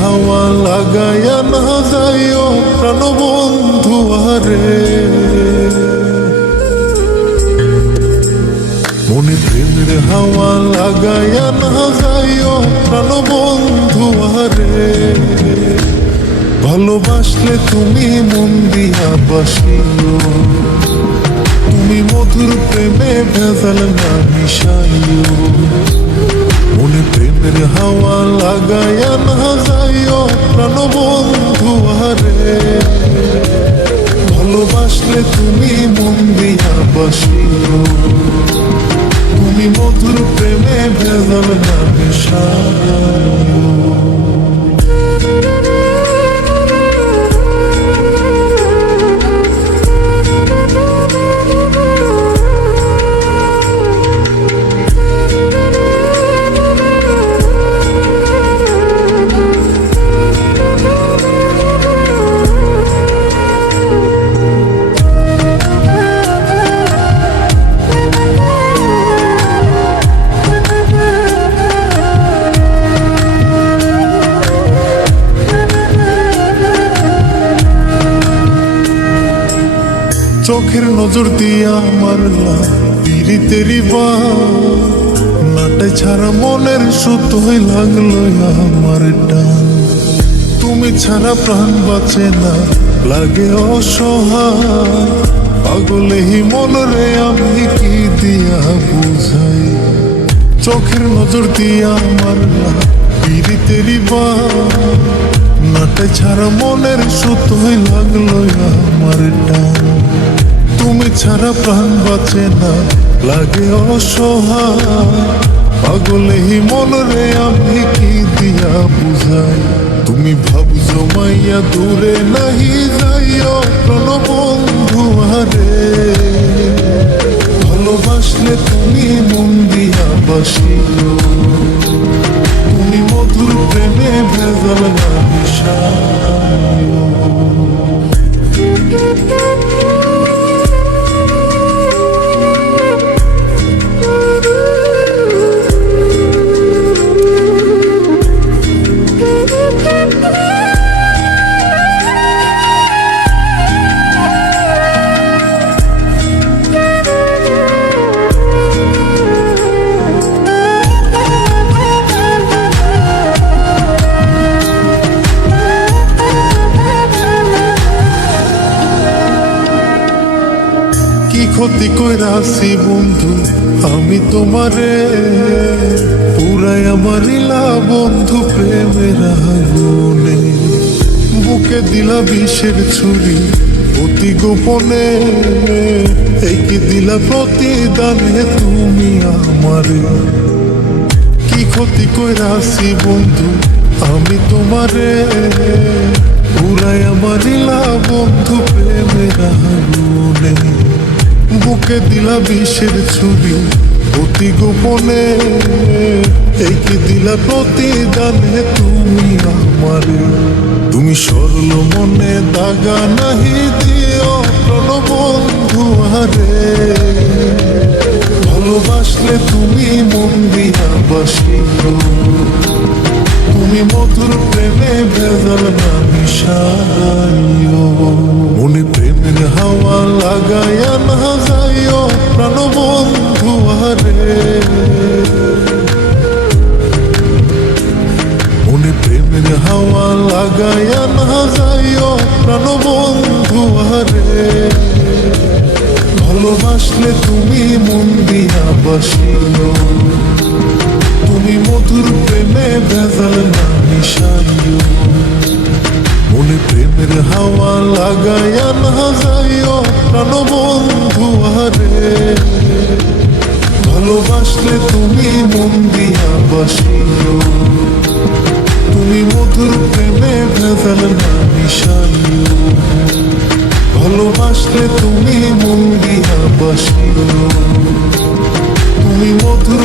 হাওয়া লাগাইয়া না যাইও প্রাণবন্ধু আরে, মনে প্রেমের হাওয়া লাগাইয়া না যাইও প্রাণবন্ধু আরে। ভালোবাসলে তুমি মন দিয়া বাসিও, তুমি মধুর প্রেমে ভেজাল না মিশাইও। মনে প্রেমের হাওয়া লাগাইয়া না যাইও প্রাণবন্ধু আরে, ভালোবাসলে তুমি মন দিয়া বাসিও, তুমি মধুর প্রেমে ভেজাল না মিশাইও। চোখের নজর দিয়া মারলা পিরিতেরি বা নাটে ছাড়া মনের সুতোই লাগলো আমার টান। তুমি ছাড়া প্রাণ বাঁচে না লাগে অসহায়, পাগলে হি মন রে আমি কি দিয়া বুঝাই। চোখের নজর দিয়া মারলা পিরিতেরি বা নাটে ছাড়া মনের সুতোই লাগলো আমার টান। তুমি ছাড়া প্রাণ বাঁচে না লাগে অসহায়, পাগলে হি মন রে আমি কি দিয়া বুঝাই। তুমি ভাবছো মাইয়া দূরে নাহি যাইও প্রাণবন্ধু আরে, ভালোবাসলে তুমি মন দিয়া বাসিও, তুমি মধুর প্রেমে ভেজাল না মিশাইও। কি ক্ষতি কইরাছি বন্ধু আমি তোমারে, পুরাই আমার ইলা বন্ধু প্রেমের আগুনে। বুকে দিলা বিষের ছুরি অতি গোপনে, এই কি দিলা প্রতিদানে তুমি আমারে। কি ক্ষতি কইরাছি বন্ধু আমি তোমারে, পুরাই আমার ইলা বন্ধু প্রেমের আগুনে। বুকে দিলা বিষের ছুরি অতি গোপনে, এই কি দিলা প্রতিদানে তুমি আমারে। তুমি সরল মনে দাগা নাহি দিও প্রাণবন্ধু আরে, ভালোবাসলে তুমি মন দিয়া বাসিও, তুমি মধুর প্রেমে ভেজাল না মিশাইও। মনে প্রেমের হাওয়া লাগাইয়া না যাইও প্রাণবন্ধু আরে, মনে প্রেমের হাওয়া লাগাইয়া না যাইও প্রাণবন্ধু আরে, ভালোবাসলে তুমি মন দিয়া বাসিও, তুমি মধুর প্রেমে ভেজাল না মিশাইও। মনে প্রেমের হাওয়া লাগাইয়া না যাইও প্রাণবন্ধু আরে, ভালোবাসলে তুমি মন দিয়া বাসিও, তুমি মধুর প্রেমে ভেজাল না মিশাইও। ভালোবাসলে তুমি মন দিয়া বাসিও, তুমি মধুর